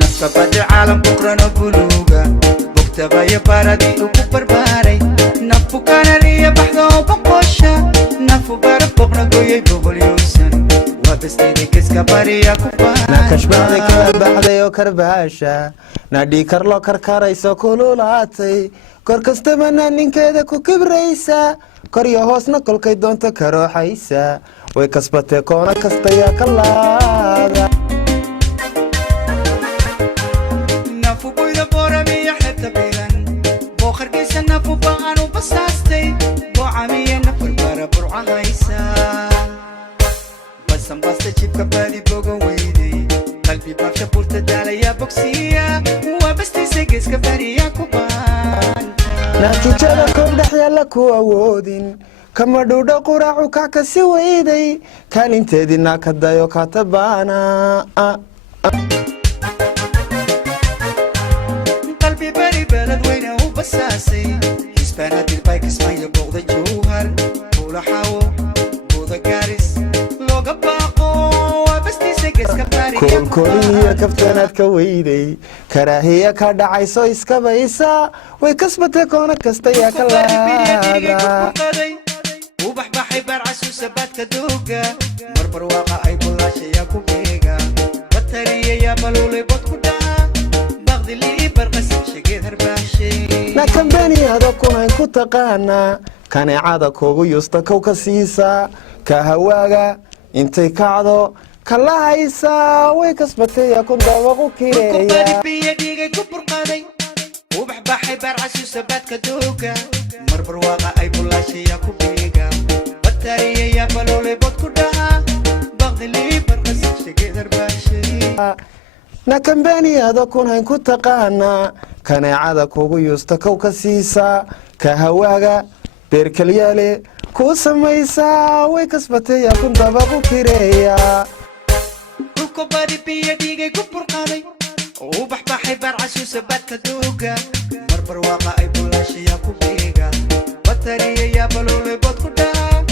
نفس بدر عالم بكرة نبلوغا بكتبا يا باردي وكبر باري نفو كان لي بحثه وبقوشة نفو بارد بقنا قوي بقول يوسن وبستيدي كسكا باريا كوبا ناكش بعدك بعدي وكرباشا نادي كارلو كركاريسو كولولاتي كوركستمنا نينكيدا كوكبريسا كوريو هوسنا كلكي دونتا كروحيسا ويكسبتي كونا كستيا كلادا نفو بويدا بورامي حتى بيلان بو خرقيسا نفو باانو بساستي بو عمية نفر بارا برعا هايسا بسن باستا جيبكا بالي بوغا ويدي قلبي بافشا بولتا داليا بوكسيا وبستي سيكيسكا باريا كوبان ناتيجada koob dhaxyala ku awoodin kama dhuudho quraacu ka kasi weyday kaalinteedina ka dayo ka tabaana qalbi bari balad weyna u basaasay isbaanad ilbayk ismaya boqda jawhar bula xawo buda garis looga baaqo wabastiisa geeska bari koolkooliya kaftanaad ka weyday karaahiya ka dhacayso iska baysa way kasbatay koona kasta yaa ka laada ubax baxay barcasu sabadka dooga marbar waaqa ay bulaashaya ku beega batariya ya balulay bad ku dhaca baqdi lii barqasi shageed harbaashay na kambani hada kunayn ku taqaana kaneecada kugu yusta kow ka siisa ka hawaaga intay kacdo kala haysa way kasbatay ku dabaqu kireeya ubax baxay barcasu sabadka dooga marbar waaqa ay bulaashaya ku beega batariya ya balulay bad ku dhaca baqdi lii barqasi shageed harbaashay na kambani hada kunayn ku taqaana kaneecada kugu yusta kow ka siisa ka hawaaga beerkalyaale ku samaysa way kasbatay ku dabaqu kireeya ku bari biya dhigay ku burqaday ubax baxay barcasu sabadka dooga marbar waaqa ay bulaashaya ku beega batariya ya balulay bad ku dhaca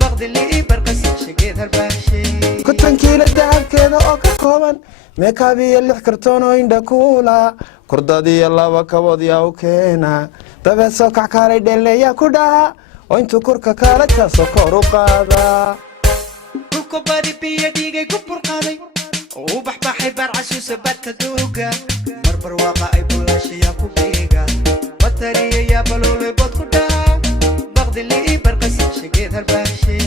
baqdi lii barqasi shageed harbaashay kutankiila dahabkeeda oo ka kooban meekaabiyo 6 kartoon oo indha kuula kurdadiyo 2 kabood yaa u keena dabeed soo kackaalay dheelneeyaa ku dhaha oo intuu kurka kaala jaasoo kor u qaada ku bari biya dhigay ku burqaday ubax baxay barcasu sabadka dooga marbar waaqa ay bulaashaya ku beega batariya ya balulay bad ku dhaca baqdi lii barqasi shageed harbaashay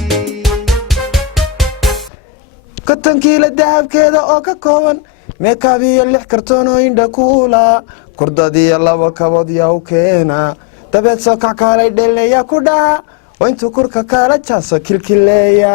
kutankiila dahabkeeda oo ka kooban meekaabiyo 6 kartoon oo indha kuula kurdadiyo 2 kabood yaa u keena dabeed soo kackaalay dheelneeyaa ku dhaha oo intuu kurka kaala jaaso kilkileeya